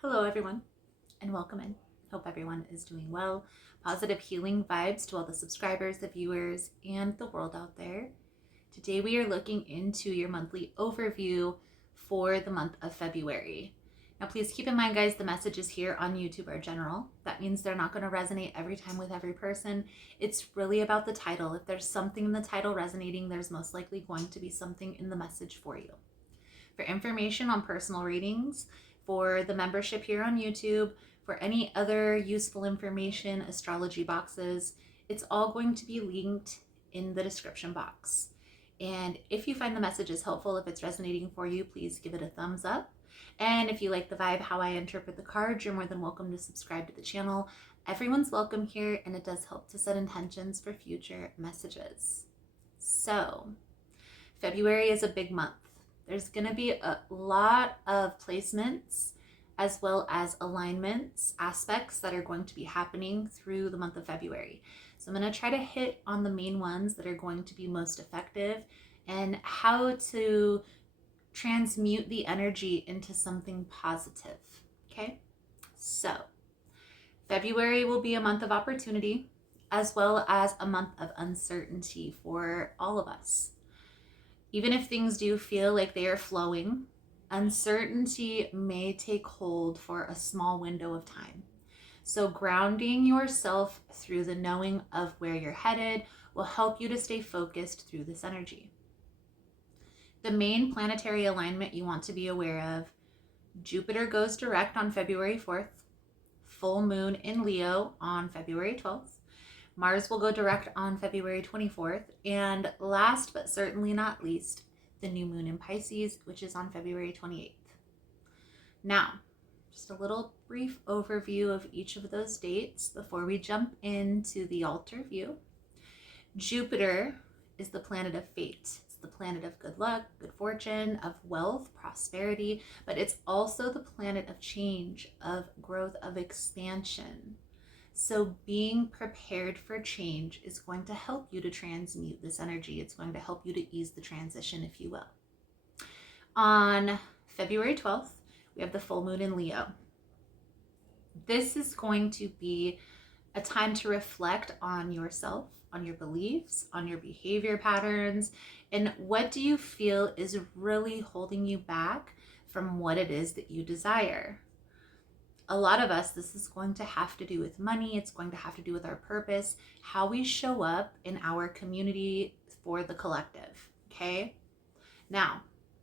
Hello, everyone, and welcome in. Hope everyone is doing well. Positive healing vibes to all the subscribers, the viewers, and the world out there. Today, we are looking into your monthly overview for the month of February. Now, please keep in mind, guys, the messages here on YouTube are general. That means they're not going to resonate every time with every person. It's really about the title. If there's something in the title resonating, there's most likely going to be something in the message for you. For information on personal readings, for the membership here on YouTube, for any other useful information, astrology boxes, it's all going to be linked in the description box. And if you find the messages helpful, if it's resonating for you, please give it a thumbs up. And if you like the vibe, how I interpret the cards, you're more than welcome to subscribe to the channel. Everyone's welcome here, and it does help to set intentions for future messages. So, February is a big month. There's going to be a lot of placements as well as alignments, aspects that are going to be happening through the month of February. So I'm going to try to hit on the main ones that are going to be most effective and how to transmute the energy into something positive. Okay? So February will be a month of opportunity as well as a month of uncertainty for all of us. Even if things do feel like they are flowing, uncertainty may take hold for a small window of time. So grounding yourself through the knowing of where you're headed will help you to stay focused through this energy. The main planetary alignment you want to be aware of: Jupiter goes direct on February 4th, full moon in Leo on February 12th. Mars will go direct on February 24th. And last but certainly not least, the new moon in Pisces, which is on February 28th. Now, just a little brief overview of each of those dates before we jump into the altar view. Jupiter is the planet of fate. It's the planet of good luck, good fortune, of wealth, prosperity, but it's also the planet of change, of growth, of expansion. So being prepared for change is going to help you to transmute this energy. It's going to help you to ease the transition, if you will. On February 12th, we have the full moon in Leo. This is going to be a time to reflect on yourself, on your beliefs, on your behavior patterns, and what do you feel is really holding you back from what it is that you desire. A lot of us, this is going to have to do with money. It's going to have to do with our purpose, how we show up in our community for the collective, okay? Now,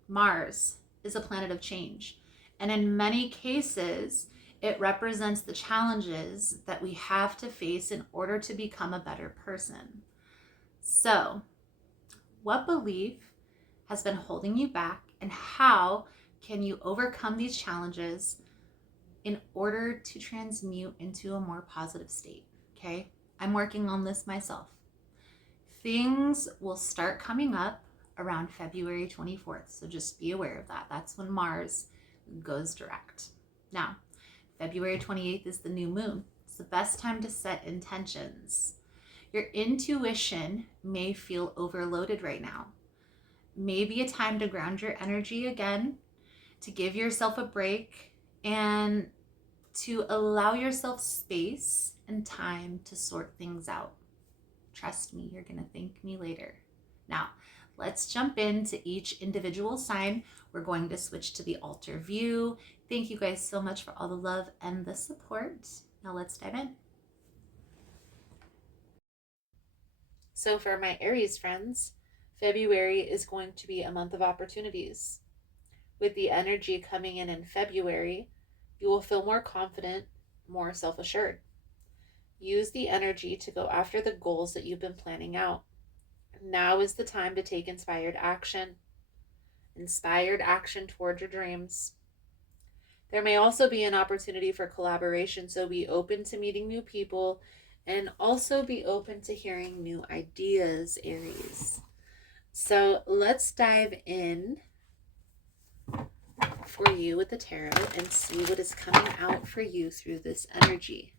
Mars is a planet of change. And in many cases, it represents the challenges that we have to face in order to become a better person. So, what belief has been holding you back, and how can you overcome these challenges in order to transmute into a more positive state? Okay, I'm working on this myself. Things will start coming up around February 24th, so just be aware of that. That's when Mars goes direct. Now, February 28th is the new moon. It's the best time to set intentions. Your intuition may feel overloaded right now. Maybe a time to ground your energy again, to give yourself a break, and to allow yourself space and time to sort things out. Trust me, you're going to thank me later. Now, let's jump into each individual sign. We're going to switch to the altar view. Thank you guys so much for all the love and the support. Now let's dive in. So for my Aries friends, February is going to be a month of opportunities. With the energy coming in February, you will feel more confident, more self-assured. Use the energy to go after the goals that you've been planning out. Now is the time to take inspired action toward your dreams. There may also be an opportunity for collaboration, so be open to meeting new people and also be open to hearing new ideas, Aries. So let's dive in for you with the tarot and see what is coming out for you through this energy.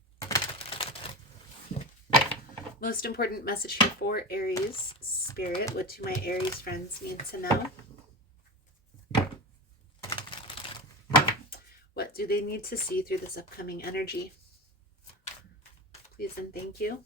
Most important message here for Aries Spirit. What do my Aries friends need to know? What do they need to see through this upcoming energy? Please and thank you.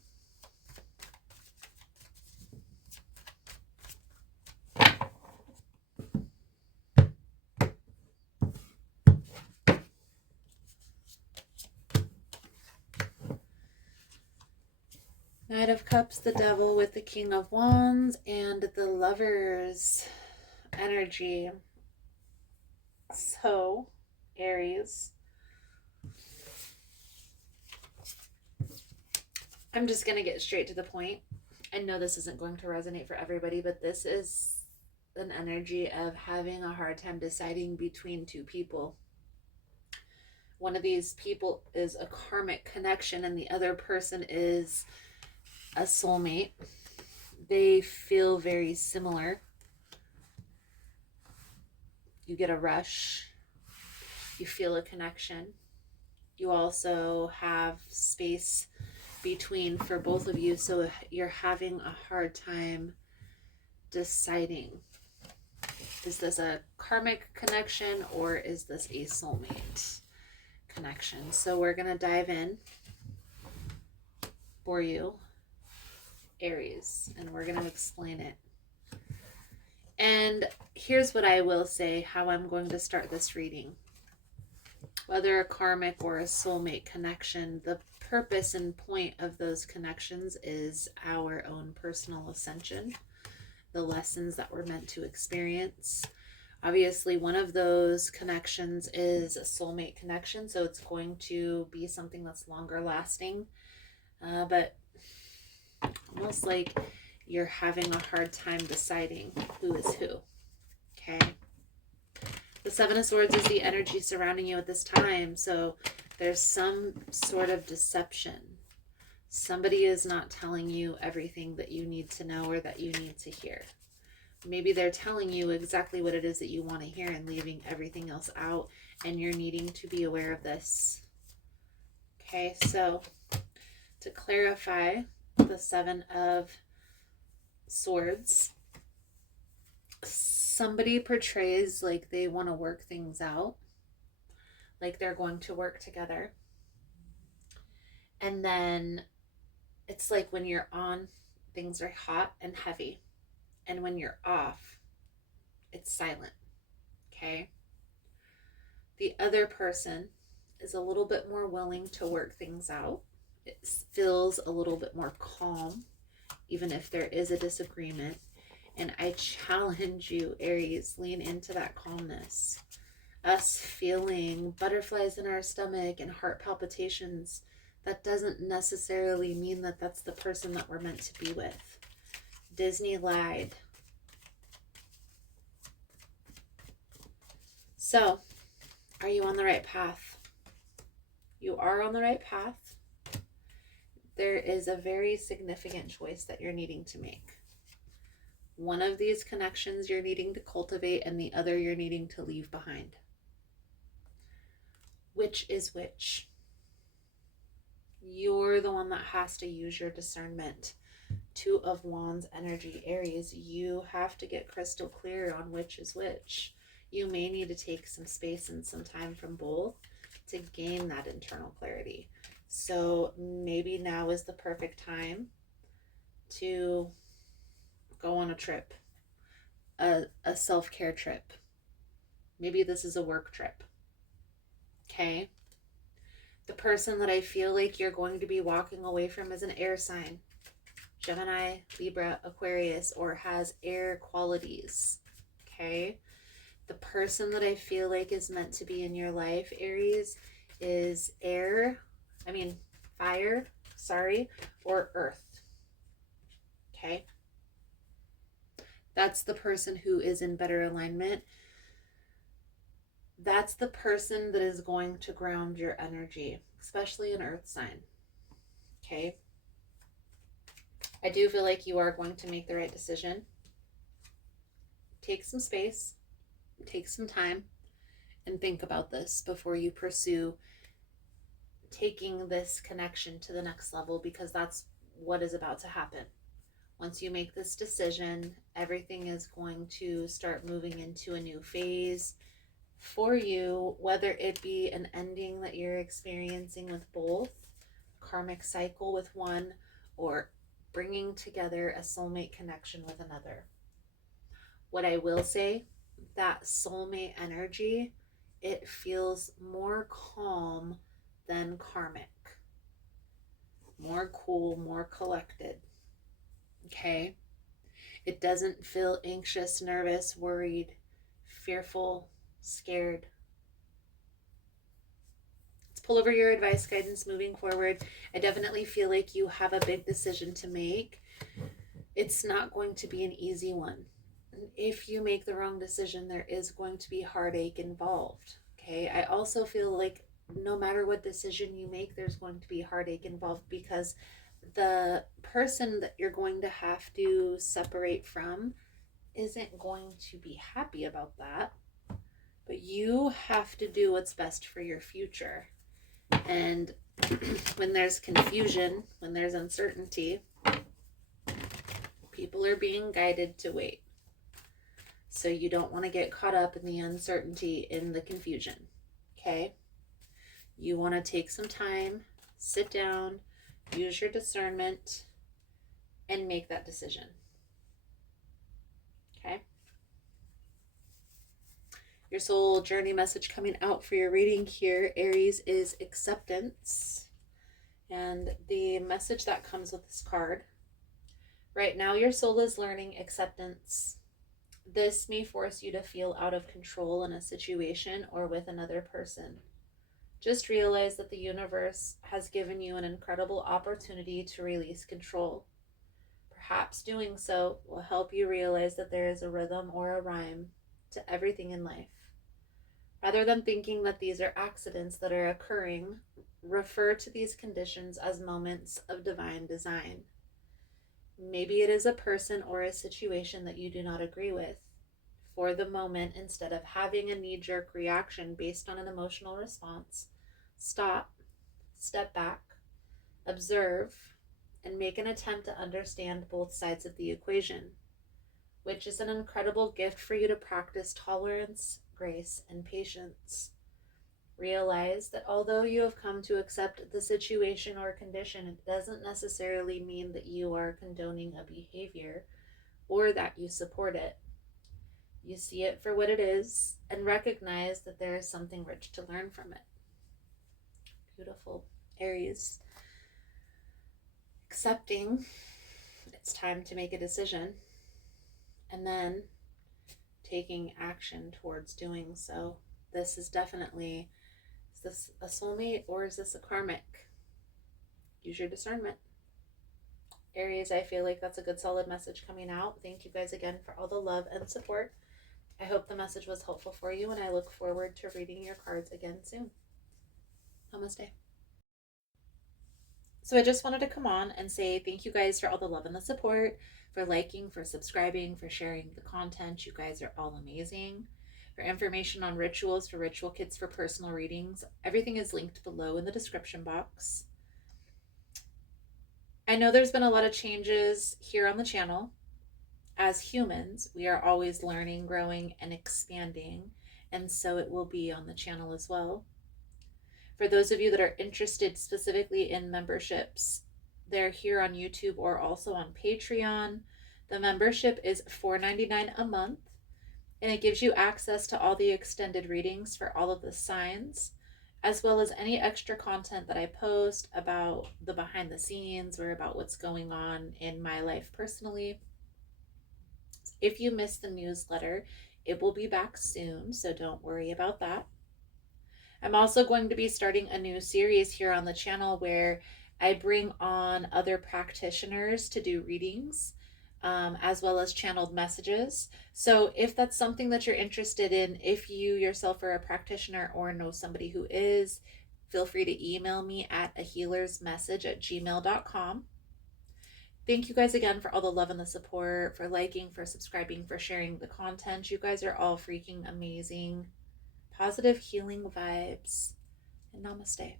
Knight of Cups, the Devil with the King of Wands, and the Lover's energy. So, Aries, I'm just going to get straight to the point. I know this isn't going to resonate for everybody, but this is an energy of having a hard time deciding between two people. One of these people is a karmic connection and the other person is a soulmate. They feel very similar. You get a rush. You feel a connection. You also have space between for both of you, so you're having a hard time deciding. Is this a karmic connection or is this a soulmate connection? So we're going to dive in for you, Aries, and we're going to explain it. And here's what I will say, how I'm going to start this reading. Whether a karmic or a soulmate connection, the purpose and point of those connections is our own personal ascension, the lessons that we're meant to experience. Obviously, one of those connections is a soulmate connection, so it's going to be something that's longer lasting, but almost like you're having a hard time deciding who is who. Okay. The Seven of Swords is the energy surrounding you at this time, so there's some sort of deception. Somebody is not telling you everything that you need to know or that you need to hear. Maybe they're telling you exactly what it is that you want to hear and leaving everything else out, and you're needing to be aware of this. Okay, so to clarify the Seven of Swords, somebody portrays like they want to work things out, like they're going to work together. And then it's like when you're on, things are hot and heavy. And when you're off, it's silent. Okay? The other person is a little bit more willing to work things out. It feels a little bit more calm, even if there is a disagreement. And I challenge you, Aries, lean into that calmness. Us feeling butterflies in our stomach and heart palpitations, that doesn't necessarily mean that that's the person that we're meant to be with. Disney lied. So, are you on the right path? You are on the right path. There is a very significant choice that you're needing to make. One of these connections you're needing to cultivate, and the other you're needing to leave behind. Which is which? You're the one that has to use your discernment. Two of Wands energy, Aries. You have to get crystal clear on which is which. You may need to take some space and some time from both to gain that internal clarity. So maybe now is the perfect time to go on a trip, a self-care trip. Maybe this is a work trip. Okay? The person that I feel like you're going to be walking away from is an air sign. Gemini, Libra, Aquarius, or has air qualities. Okay? The person that I feel like is meant to be in your life, Aries, is fire, or earth. Okay? That's the person who is in better alignment. That's the person that is going to ground your energy, especially an earth sign. Okay? I do feel like you are going to make the right decision. Take some space, take some time, and think about this before you pursue taking this connection to the next level, because that's what is about to happen. Once you make this decision, everything is going to start moving into a new phase for you, whether it be an ending that you're experiencing with both, karmic cycle with one, or bringing together a soulmate connection with another. What I will say, that soulmate energy, it feels more calm than karmic, more cool, more collected. Okay? It doesn't feel anxious, nervous, worried, fearful, scared. Let's pull over your advice, guidance moving forward. I definitely feel like you have a big decision to make. It's not going to be an easy one. If you make the wrong decision, there is going to be heartache involved. Okay? I also feel like no matter what decision you make, there's going to be heartache involved, because the person that you're going to have to separate from isn't going to be happy about that. But you have to do what's best for your future. And when there's confusion, when there's uncertainty, people are being guided to wait. So you don't want to get caught up in the uncertainty, in the confusion. Okay? You want to take some time, sit down, use your discernment, and make that decision. Okay? Your soul journey message coming out for your reading here, Aries, is acceptance. And the message that comes with this card: right now, your soul is learning acceptance. This may force you to feel out of control in a situation or with another person. Just realize that the universe has given you an incredible opportunity to release control. Perhaps doing so will help you realize that there is a rhythm or a rhyme to everything in life. Rather than thinking that these are accidents that are occurring, refer to these conditions as moments of divine design. Maybe it is a person or a situation that you do not agree with. For the moment, instead of having a knee-jerk reaction based on an emotional response, stop, step back, observe, and make an attempt to understand both sides of the equation, which is an incredible gift for you to practice tolerance, grace, and patience. Realize that although you have come to accept the situation or condition, it doesn't necessarily mean that you are condoning a behavior or that you support it. You see it for what it is and recognize that there is something rich to learn from it. Beautiful, Aries. Accepting, it's time to make a decision, and then taking action towards doing so. This is definitely, is this a soulmate or is this a karmic? Use your discernment. Aries, I feel like that's a good solid message coming out. Thank you guys again for all the love and support. I hope the message was helpful for you, and I look forward to reading your cards again soon. Namaste. So I just wanted to come on and say thank you guys for all the love and the support, for liking, for subscribing, for sharing the content. You guys are all amazing. For information on rituals, for ritual kits, for personal readings, everything is linked below in the description box. I know there's been a lot of changes here on the channel. As humans, we are always learning, growing, and expanding, and so it will be on the channel as well. For those of you that are interested specifically in memberships, they're here on YouTube or also on Patreon. The membership is $4.99 a month, and it gives you access to all the extended readings for all of the signs, as well as any extra content that I post about the behind the scenes or about what's going on in my life personally. If you missed the newsletter, it will be back soon, so don't worry about that. I'm also going to be starting a new series here on the channel where I bring on other practitioners to do readings, as well as channeled messages. So if that's something that you're interested in, if you yourself are a practitioner or know somebody who is, feel free to email me at ahealersmessage@gmail.com. Thank you guys again for all the love and the support, for liking, for subscribing, for sharing the content. You guys are all freaking amazing. Positive healing vibes, and namaste.